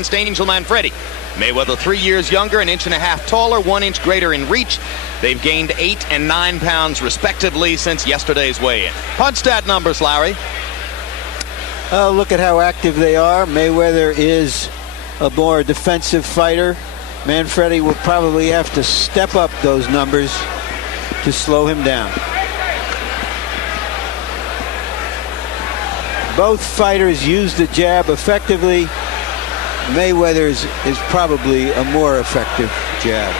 against Angel Manfredy. Mayweather 3 years younger, 1.5 inches taller, 1 inch greater in reach. They've gained 8 and 9 pounds respectively since yesterday's weigh-in. Punch stat numbers, Larry. Oh, look at how active they are. Mayweather is a more defensive fighter. Manfredy will probably have to step up those numbers to slow him down. Both fighters use the jab effectively. Mayweather's is probably a more effective jab.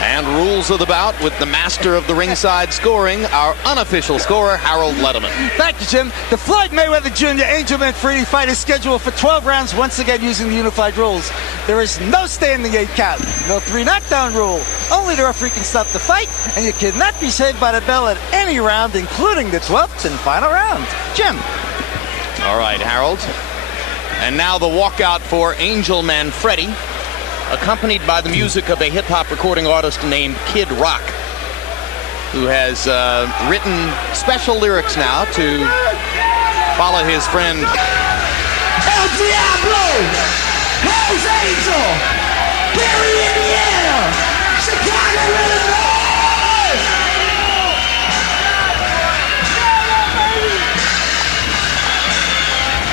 And rules of the bout with the master of the ringside scoring, our unofficial scorer, Harold Letterman. Thank you, Jim. The Floyd Mayweather Jr. Angel Manfredy fight is scheduled for 12 rounds, once again using the unified rules. There is no standing 8 count, no 3 knockdown rule. Only the referee can stop the fight, and you cannot be saved by the bell at any round, including the 12th and final round. Jim. All right, Harold. And now the walkout for Angel Manfredy, accompanied by the music of a hip-hop recording artist named Kid Rock, who has written special lyrics now to follow his friend. El Diablo, Hell's Angel, Gary, Indiana, Chicago, Illinois.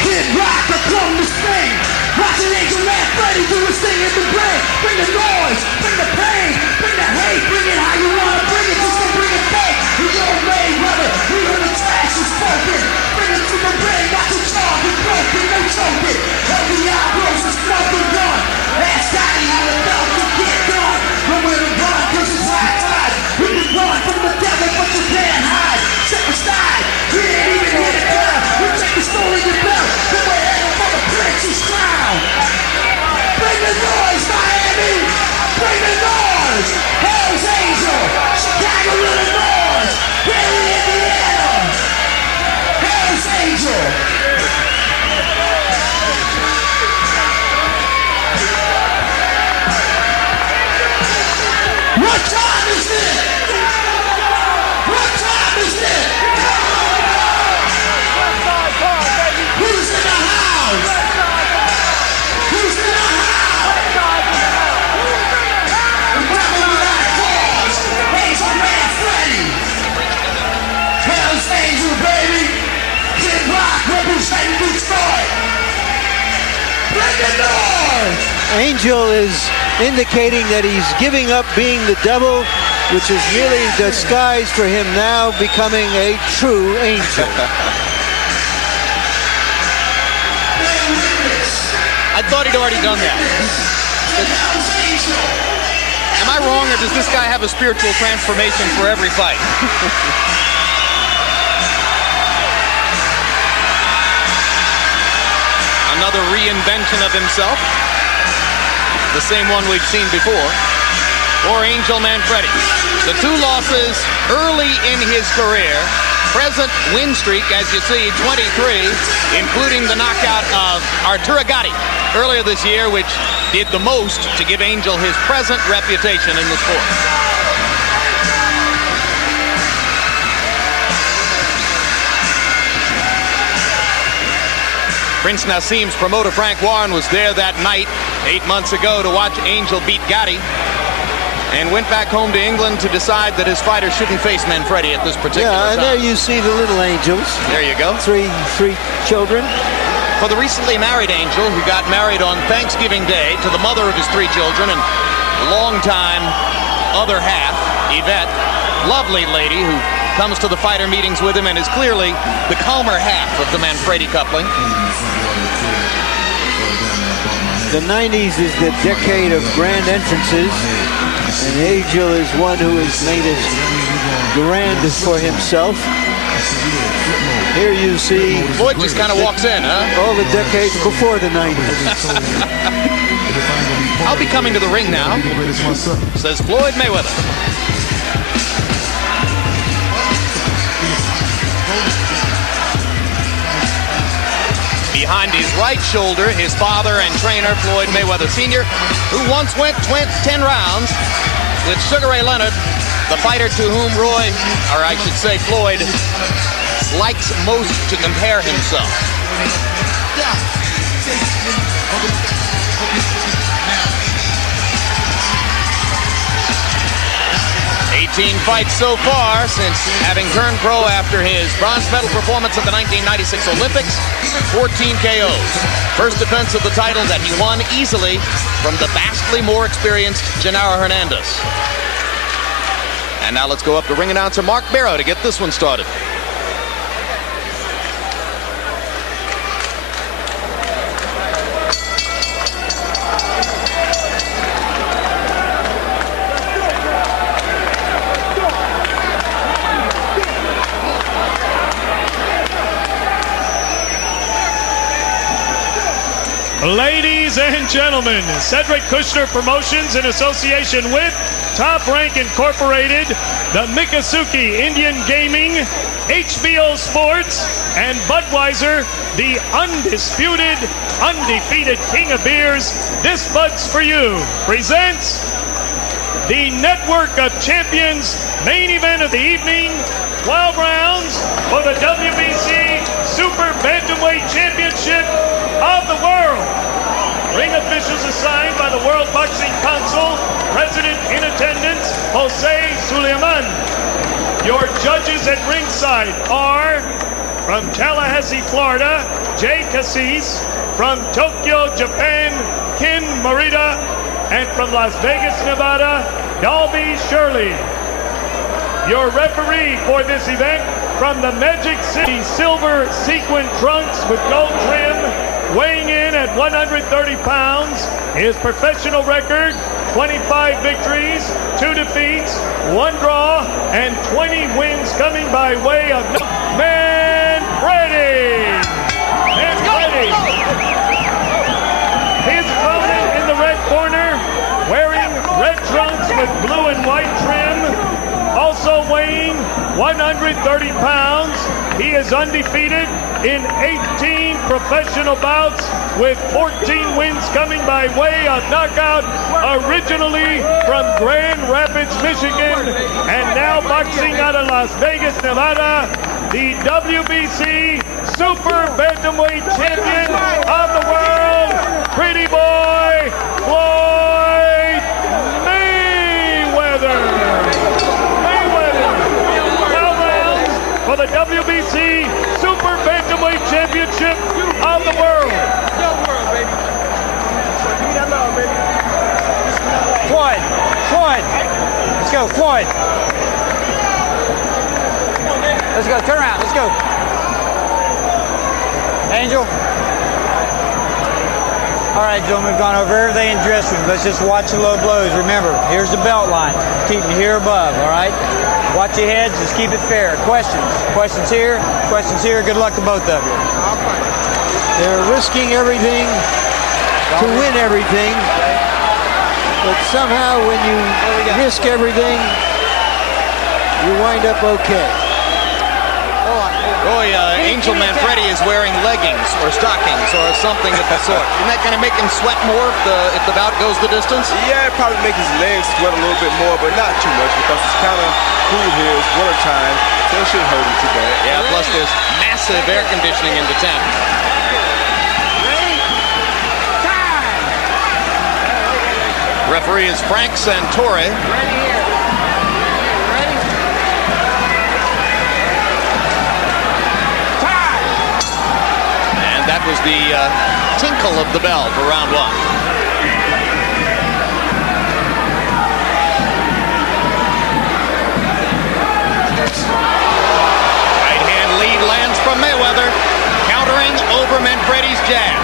Kid Rock, I come to sing. Watching Angel Manfredy do his thing in the brain. Bring the noise, bring the pain, bring the hate, bring it how you want to bring it, just to bring it back. We don't Mayweather, we heard the trash is spoken. Bring it to the ring, not to charge, it's broken, no choking. El Diablo's is smoking gun. Ask Scotty how the bell can get done. Run with the run, cause it's high tide. We can run from the devil, but you can't hide. Step aside, we ain't even hit the ground. We take the story to bell. Put my head for the prince's crown. Bring the noise, Miami! Bring the noise! Hell's Angel! Chicago, Illinois! Gary, Indiana! Hell's Angel! What time is it? What time is it? Who's in the house? Who's in the house? Remember that cause. Angel Manfredy. Hell's Angel, baby. Kid Rock representing Detroit. Bring the noise. Angel is indicating that he's giving up being the devil, which is merely disguised for him now becoming a true angel. I thought he'd already done that. Am I wrong, or does this guy have a spiritual transformation for every fight? Another reinvention of himself. The same one we've seen before. For Angel Manfredy. The 2 losses early in his career. Present win streak, as you see, 23, including the knockout of Arturo Gatti earlier this year, which did the most to give Angel his present reputation in the sport. Prince Nassim's promoter Frank Warren was there that night 8 months ago to watch Angel beat Gatti, and went back home to England to decide that his fighter shouldn't face Manfredy at this particular time. And there you see the little angels. There you go. Three children. For the recently married Angel, who got married on Thanksgiving Day to the mother of his 3 children and longtime other half, Yvette, lovely lady who comes to the fighter meetings with him and is clearly the calmer half of the Manfredy coupling. The 90s is the decade of grand entrances, and Angel is one who has made it grand for himself. Here you see Floyd just kind of walks in, huh? all the decades before the 90s. I'll be coming to the ring now, says Floyd Mayweather. Behind his right shoulder, his father and trainer, Floyd Mayweather Sr., who once went 10 rounds with Sugar Ray Leonard, the fighter to whom Roy, or I should say Floyd, likes most to compare himself. 14 fights so far since having turned pro after his bronze medal performance at the 1996 Olympics. 14 KOs. First defense of the title that he won easily from the vastly more experienced Genaro Hernandez. And now let's go up to ring announcer Mark Barrow to get this one started. Ladies and gentlemen, Cedric Kushner Promotions in association with Top Rank Incorporated, the Miccosukee Indian Gaming, HBO Sports, and Budweiser, the undisputed, undefeated king of beers, This Bud's For You, presents the Network of Champions main event of the evening, 12 rounds for the WBC Super Bantamweight Championship of the world. Ring officials assigned by the World Boxing Council, President in attendance, Jose Suleiman. Your judges at ringside are from Tallahassee, Florida, Jay Cassis, from Tokyo, Japan, Ken Morita, and from Las Vegas, Nevada, Dalby Shirley. Your referee for this event from the Magic City silver sequin trunks with gold trim, weighing in at 130 pounds, his professional record, 25 victories, 2 defeats, 1 draw, and 20 wins coming by way of Manfredy. Manfredy. His opponent in the red corner, wearing red trunks with blue and white trim, also weighing 130 pounds. He is undefeated in 18 professional bouts with 14 wins coming by way of knockout, originally from Grand Rapids, Michigan, and now boxing out of Las Vegas, Nevada, the WBC Super Bantamweight Champion of the world, Pretty Boy Floyd Mayweather. 12 rounds for the WBC Super Bantamweight Championship of the world. Floyd, let's go, Floyd. Let's go, turn around, let's go. Angel. All right, gentlemen, we've gone over everything in dressing room. Let's just watch the low blows. Remember, here's the belt line. Keep them here above, all right? Watch your heads, just keep it fair. Questions? Questions here, questions here. Good luck to both of you. They're risking everything to win everything. But somehow when you risk everything, you wind up okay. Boy, Angel Manfredy is wearing leggings or stockings or something of the sort. Isn't that going to make him sweat more if the bout goes the distance? Yeah, it probably makes his legs sweat a little bit more, but not too much because it's kind of cool here. It's winter time, so it shouldn't hurt him too bad. Yeah, plus there's massive air conditioning in the tent. Referee is Frank Santore. That was the tinkle of the bell for round 1. Right hand lead lands from Mayweather, countering over Manfredy's jab.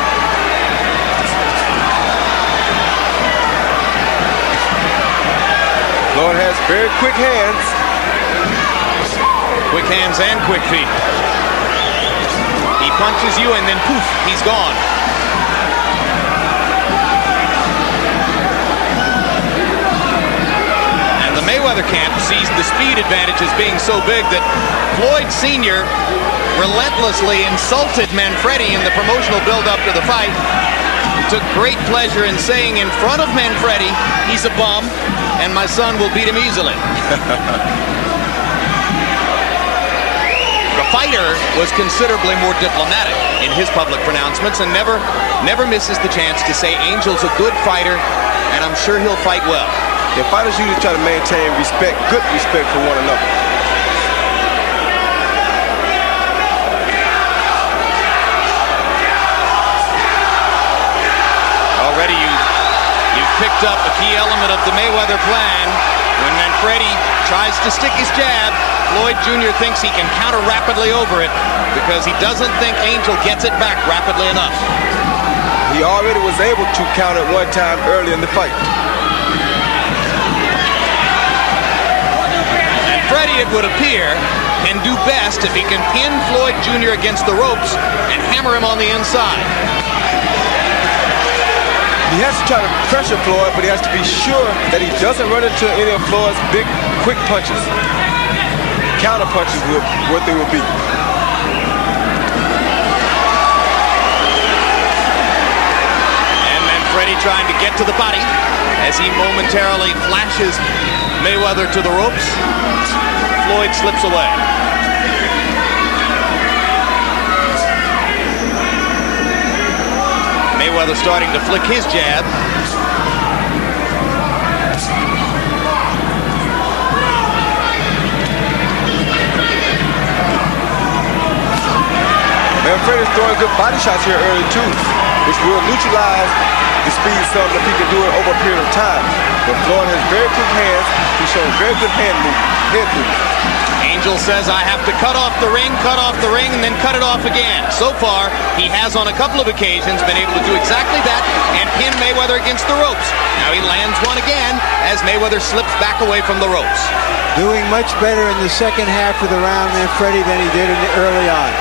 Floyd has very quick hands. Quick hands and quick feet. He punches you and then poof, he's gone. And the Mayweather camp sees the speed advantage as being so big that Floyd Sr. relentlessly insulted Manfredy in the promotional build-up to the fight. He took great pleasure in saying in front of Manfredy, he's a bum, and my son will beat him easily. The fighter was considerably more diplomatic in his public pronouncements and never misses the chance to say Angel's a good fighter, and I'm sure he'll fight well. And fighters usually try to maintain respect, good respect for one another. Already you've picked up a key element of the Mayweather plan. When Manfredy tries to stick his jab, Floyd Jr. thinks he can counter rapidly over it because he doesn't think Angel gets it back rapidly enough. He already was able to counter one time early in the fight. Manfredy, it would appear, can do best if he can pin Floyd Jr. against the ropes and hammer him on the inside. He has to try to pressure Floyd, but he has to be sure that he doesn't run into any of Floyd's big, quick punches. Counter punches what they will be. And Manfredy trying to get to the body as he momentarily flashes Mayweather to the ropes. Floyd slips away. Mayweather starting to flick his jab. Manfredy's throwing good body shots here early too, which will neutralize the speed some if he can do it over a period of time. But Floyd has very quick hands. He's shown very good head movement. Angel says, I have to cut off the ring, and then cut it off again. So far, he has on a couple of occasions been able to do exactly that and pin Mayweather against the ropes. Now he lands one again as Mayweather slips back away from the ropes. Doing much better in the second half of the round, Manfredy, than he did early on.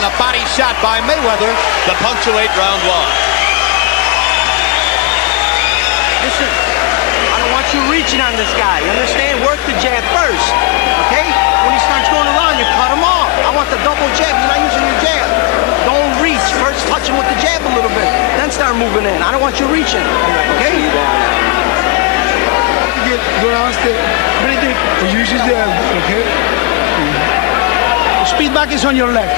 And a body shot by Mayweather to punctuate round one. Listen, I don't want you reaching on this guy. You understand? Work the jab first, okay? When he starts going around, you cut him off. I want the double jab. You're not using your jab. Don't reach. First touch him with the jab a little bit. Then start moving in. I don't want you reaching, okay? Go downstairs. Use your jab, okay? Speed back is on your left.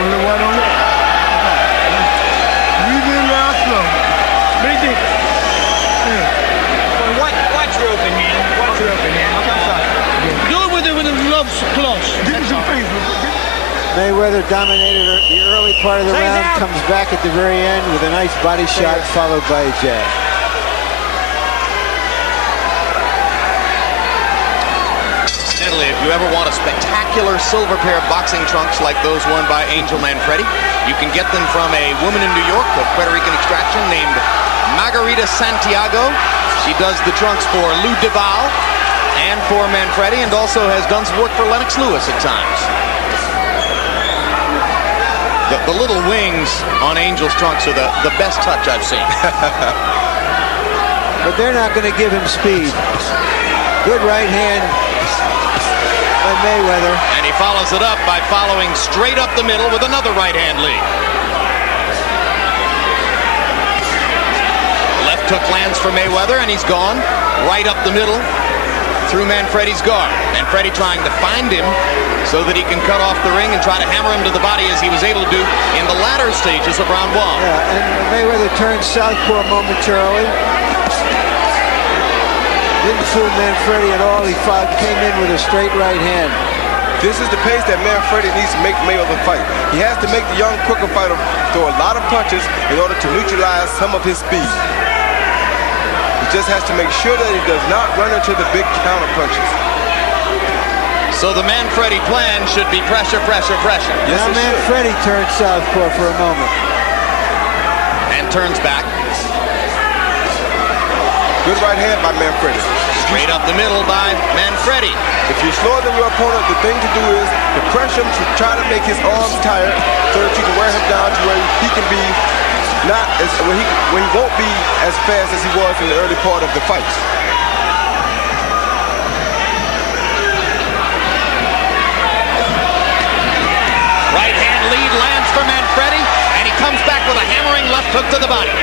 Only one on it. Breathe in now slow. Breathe deep. Watch your open hand. Watch your open hand. Do it with the gloves close. Give me some face. Mayweather dominated the early part of the round, comes back at the very end with a nice body shot followed by a jab. Incidentally, if you ever want a spectacular silver pair of boxing trunks like those worn by Angel Manfredy, you can get them from a woman in New York of Puerto Rican extraction named Margarita Santiago. She does the trunks for Lou Duval and for Manfredy, and also has done some work for Lennox Lewis at times. The little wings on Angel's trunks are the best touch I've seen. But they're not going to give him speed. Good right hand by Mayweather. And he follows it up by following straight up the middle with another right hand lead. Left hook lands for Mayweather, and he's gone right up the middle through Manfredy's guard. Manfredy trying to find him so that he can cut off the ring and try to hammer him to the body as he was able to do in the latter stages of round one. Yeah, and Mayweather turned southpaw momentarily. Didn't fool Manfredy at all. He came in with a straight right hand. This is the pace that Manfredy needs to make Mayweather fight. He has to make the young, quicker fighter throw a lot of punches in order to neutralize some of his speed. He just has to make sure that he does not run into the big counter punches. So the Manfredy plan should be pressure, pressure, pressure. Yes, now Manfredy turned southpaw for a moment. And turns back. Good right hand by Manfredy. Straight up the middle by Manfredy. If you're slower than your opponent, the thing to do is to pressure him to try to make his arms tired so that you can wear him down to where he can be not as where he won't be as fast as he was in the early part of the fight. Right hand lead lands for Manfredy, and he comes back with a hammering left hook to the body.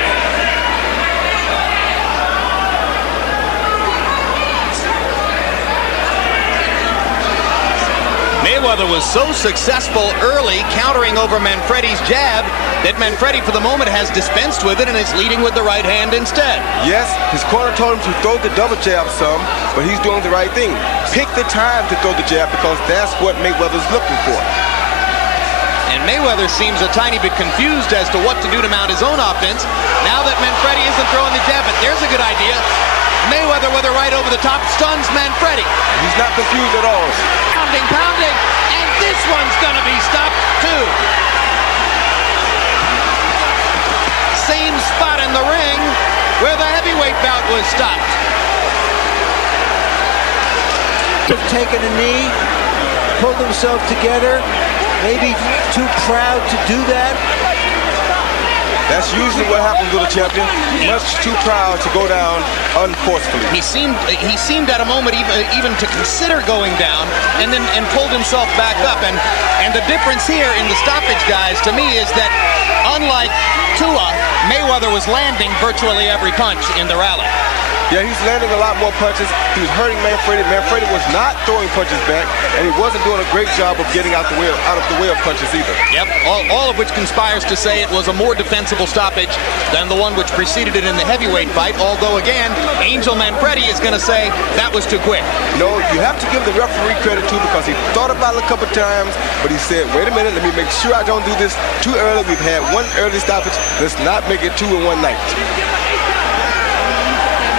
Mayweather Mayweather was so successful early countering over Manfredy's jab that Manfredy for the moment has dispensed with it and is leading with the right hand instead. Yes, his corner told him to throw the double jab some, but he's doing the right thing. Pick the time to throw the jab because that's what Mayweather's looking for. And Mayweather seems a tiny bit confused as to what to do to mount his own offense now that Manfredy isn't throwing the jab, but there's a good idea. Mayweather with a right over the top stuns Manfredy. He's not confused at all. Pounding, and this one's gonna be stopped too. Same spot in the ring where the heavyweight bout was stopped. He's taken a knee, pulled himself together, maybe too proud to do that. That's usually what happens with a champion. Much too proud to go down unforcefully. He seemed at a moment even to consider going down and pulled himself back up. And the difference here in the stoppage, guys, to me is that unlike Tua, Mayweather was landing virtually every punch in the rally. Yeah, he's landing a lot more punches. He was hurting Manfredy. Manfredy was not throwing punches back, and he wasn't doing a great job of getting out of the way of punches either. Yep, all of which conspires to say it was a more defensible stoppage than the one which preceded it in the heavyweight fight, although again, Angel Manfredy is going to say that was too quick. No, you have to give the referee credit too because he thought about it a couple times, but he said, wait a minute, let me make sure I don't do this too early. We've had one early stoppage. Let's not make it two in one night.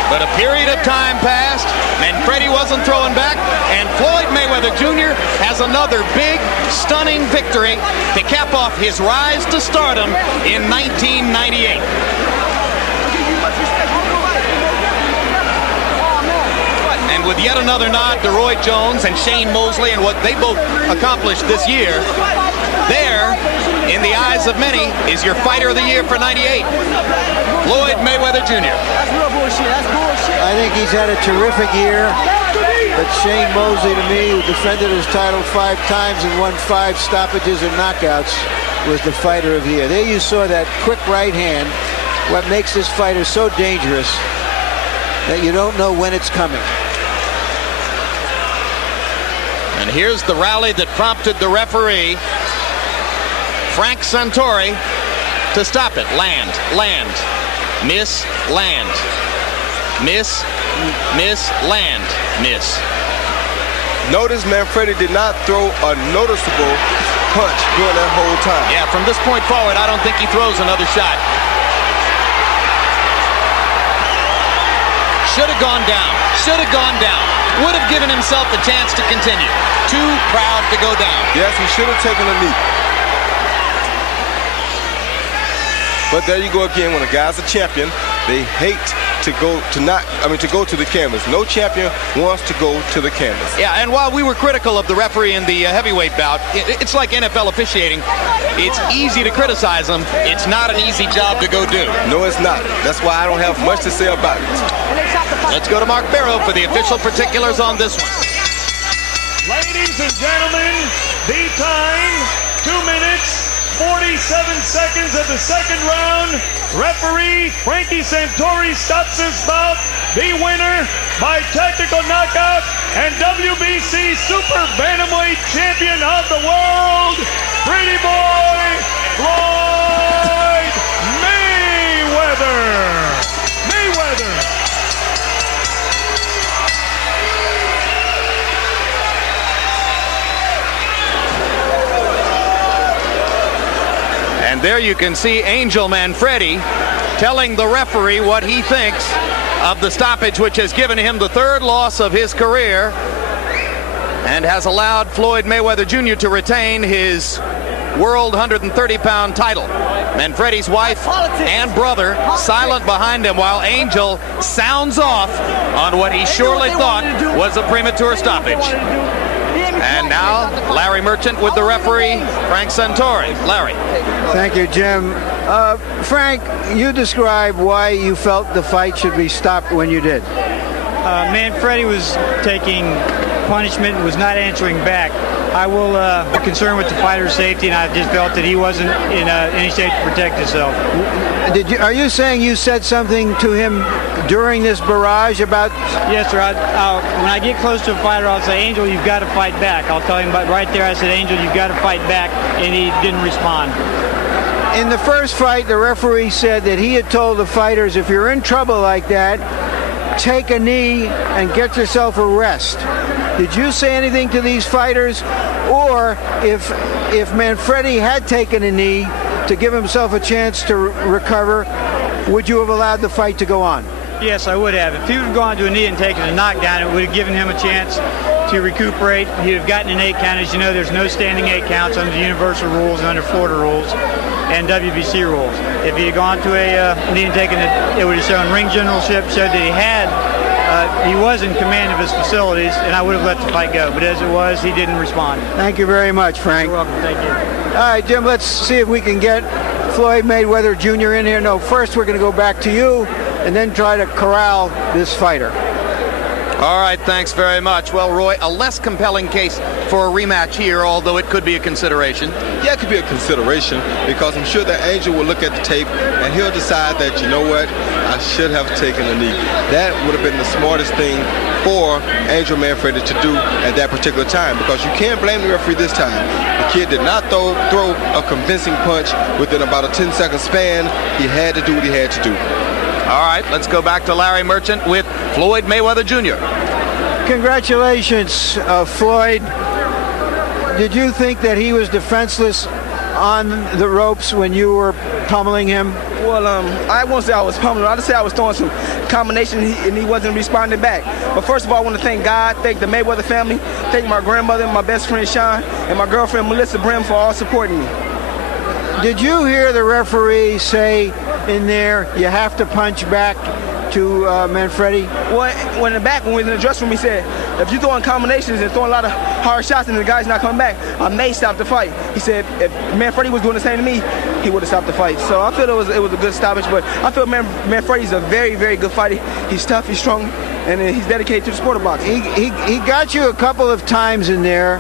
But a period of time passed, Manfredy wasn't throwing back, and Floyd Mayweather Jr. has another big, stunning victory to cap off his rise to stardom in 1998. And with yet another nod to Roy Jones and Shane Mosley and what they both accomplished this year, there, in the eyes of many, is your fighter of the year for 98, Floyd Mayweather Jr. That's real bullshit. That's bullshit. I think he's had a terrific year. But Shane Mosley, to me, who defended his title 5 times and won 5 stoppages and knockouts, was the fighter of the year. There you saw that quick right hand, what makes this fighter so dangerous that you don't know when it's coming. And here's the rally that prompted the referee, Frank Santori, to stop it. Land, miss, land, miss, land, miss. Notice Manfredy did not throw a noticeable punch during that whole time. Yeah, from this point forward, I don't think he throws another shot. Should have gone down. Would have given himself a chance to continue. Too proud to go down. Yes, he should have taken a knee. But there you go again. When a guy's a champion, they hate to go to the canvas. No champion wants to go to the canvas. Yeah, and while we were critical of the referee in the heavyweight bout, it's like NFL officiating. It's easy to criticize them. It's not an easy job to go do. No, it's not. That's why I don't have much to say about it. Let's go to Mark Barrow for the official particulars on this one. Ladies and gentlemen, the time, 2 minutes, 47 seconds of the second round. Referee Frankie Santori stops this bout. The winner by technical knockout and WBC Super Bantamweight Champion of the world, Pretty Boy Floyd Mayweather. And there you can see Angel Manfredy telling the referee what he thinks of the stoppage, which has given him the 3rd loss of his career and has allowed Floyd Mayweather Jr. to retain his world 130-pound title. Manfredy's wife and brother silent behind him while Angel sounds off on what he surely thought was a premature stoppage. And now, Larry Merchant with the referee, Frank Santori. Larry. Thank you, Jim. Frank, you describe why you felt the fight should be stopped when you did. Manfredy was taking punishment and was not answering back. I will be concerned with the fighter's safety, and I just felt that he wasn't in any shape to protect himself. Are you saying you said something to him during this barrage about? Yes, sir. When I get close to a fighter, I'll say, Angel, you've got to fight back. I'll tell him right there. I said, Angel, you've got to fight back, and he didn't respond. In the first fight, the referee said that he had told the fighters, if you're in trouble like that, take a knee and get yourself a rest. Did you say anything to these fighters? Or if Manfredy had taken a knee to give himself a chance to recover, would you have allowed the fight to go on? Yes, I would have. If he would have gone to a knee and taken a knockdown, it would have given him a chance to recuperate. He'd have gotten an 8 count. As you know, there's no standing 8 counts under the universal rules and under Florida rules and WBC rules. If he had gone to a knee and taken it, it would have shown ring generalship, showed that he was in command of his facilities, and I would have let the fight go. But as it was, he didn't respond. Thank you very much, Frank. You're welcome. Thank you. All right, Jim, let's see if we can get Floyd Mayweather Jr. in here. No, first we're going to go back to you and then try to corral this fighter. All right, thanks very much. Well, Roy, a less compelling case for a rematch here, although it could be a consideration. Yeah, it could be a consideration because I'm sure that Angel will look at the tape and he'll decide that, you know what, I should have taken a knee. That would have been the smartest thing for Angel Manfredy to do at that particular time, because you can't blame the referee this time. The kid did not throw a convincing punch within about a 10-second span. He had to do what he had to do. All right, let's go back to Larry Merchant with Floyd Mayweather Jr. Congratulations, Floyd. Did you think that he was defenseless on the ropes when you were pummeling him? Well, I won't say I was pummeling. I'll just say I was throwing some combination and he wasn't responding back. But first of all, I want to thank God, thank the Mayweather family, thank my grandmother, my best friend Sean, and my girlfriend Melissa Brim for all supporting me. Did you hear the referee say in there, you have to punch back to Manfredy? Well, when in the back, when we was in the dressing room, he said, if you're throwing combinations and throwing a lot of hard shots and the guy's not coming back, I may stop the fight. He said, if Manfredy was doing the same to me, he would have stopped the fight. So I feel it was a good stoppage, but I feel Manfredy's a very, very good fighter. He's tough, he's strong, and he's dedicated to the sport of boxing. He got you a couple of times in there.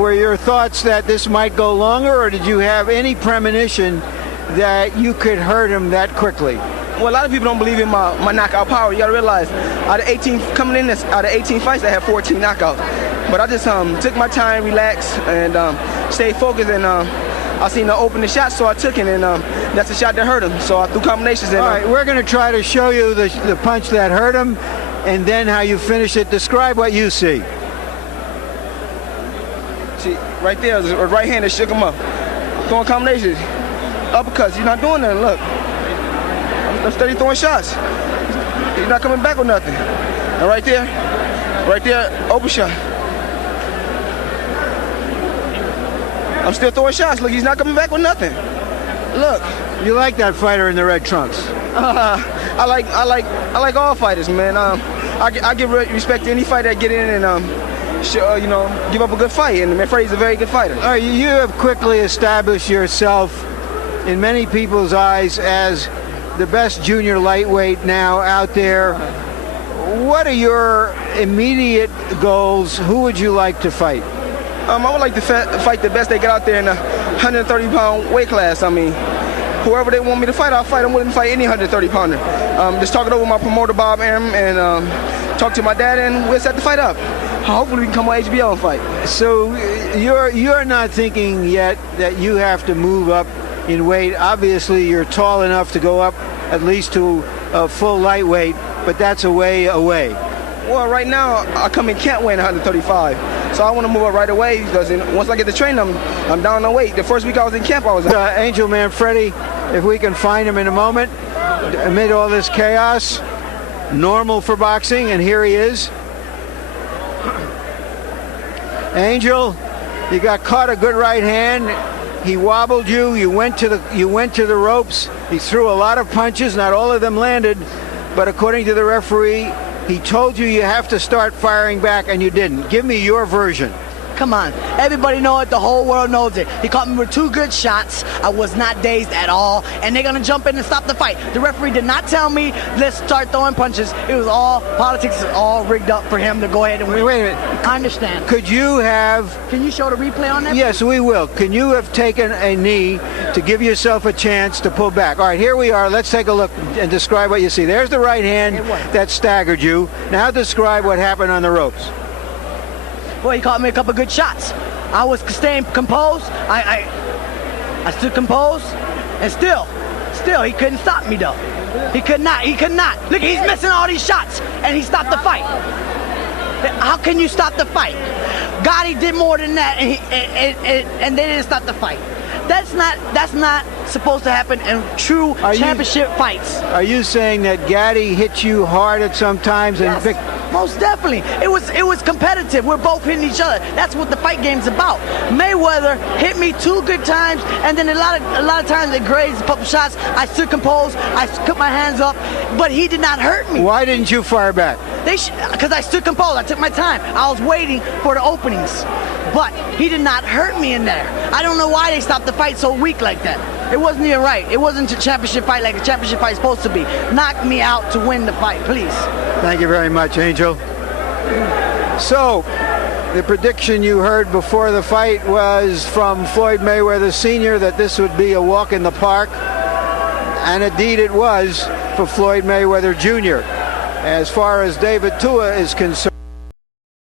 Were your thoughts that this might go longer, or did you have any premonition that you could hurt him that quickly? Well, a lot of people don't believe in my knockout power. You got to realize, out of 18 fights, I had 14 knockouts. But I just took my time, relaxed, and stayed focused. And I seen the open the shot, so I took it, and that's the shot that hurt him. So I threw combinations. And, all right, we're going to try to show you the punch that hurt him, and then how you finish it. Describe what you see. See, right there, a right hand that shook him up. Throwing combinations, uppercuts. He's not doing nothing. Look. I'm steady throwing shots. He's not coming back with nothing. And right there, open shot. I'm still throwing shots. Look, he's not coming back with nothing. Look. You like that fighter in the red trunks? I like all fighters, man. I give respect to any fighter that get in and give up a good fight. And Manfredy's a very good fighter. All right, you have quickly established yourself in many people's eyes as the best junior lightweight now out there. What are your immediate goals? Who would you like to fight? I would like to fight the best they get out there in the 130-pound weight class. I mean, whoever they want me to fight, I'll fight. I'm willing to fight any 130-pounder. Just talk it over with my promoter, Bob Arum, and talk to my dad, and we'll set the fight up. Hopefully we can come on HBO and fight. So you're not thinking yet that you have to move up in weight. Obviously, you're tall enough to go up at least to a full lightweight, but that's a way away. Well, right now, I come in camp weighing 135, so I want to move up right away because once I get to training, I'm down on weight. The first week I was in camp, I was... Angel Manfredy, if we can find him in a moment, amid all this chaos, normal for boxing, and here he is. Angel, you got caught a good right hand. He wobbled you. You went to the ropes. He threw a lot of punches. Not all of them landed, but according to the referee, he told you have to start firing back, and you didn't. Give me your version. Come on. Everybody know it. The whole world knows it. He caught me with 2 good shots. I was not dazed at all. And they're going to jump in and stop the fight. The referee did not tell me, let's start throwing punches. It was all politics, all rigged up for him to go ahead and win. Wait a minute. I understand. Could you have... Can you show the replay on that? Yes, we will. Can you have taken a knee to give yourself a chance to pull back? All right, here we are. Let's take a look and describe what you see. There's the right hand that staggered you. Now describe what happened on the ropes. Well, he caught me a couple good shots. I was staying composed. I stood composed, and still, he couldn't stop me though. He could not. Look, he's missing all these shots, and he stopped the fight. How can you stop the fight? Gotti did more than that, and they didn't stop the fight. That's not supposed to happen in true championship fights. Are you saying that Gotti hit you hard at some times? And Yes, most definitely. It was competitive. We're both hitting each other. That's what the fight game's about. Mayweather hit me 2 good times, and then a lot of times it grazed a couple shots. I stood composed. I put my hands up, but he did not hurt me. Why didn't you fire back? Because I stood composed. I took my time. I was waiting for the openings. But he did not hurt me in there. I don't know why they stopped the fight so weak like that. It wasn't even right. It wasn't a championship fight like a championship fight is supposed to be. Knock me out to win the fight, please. Thank you very much, Angel. So, the prediction you heard before the fight was from Floyd Mayweather Sr. that this would be a walk in the park. And indeed it was for Floyd Mayweather Jr. As far as David Tua is concerned,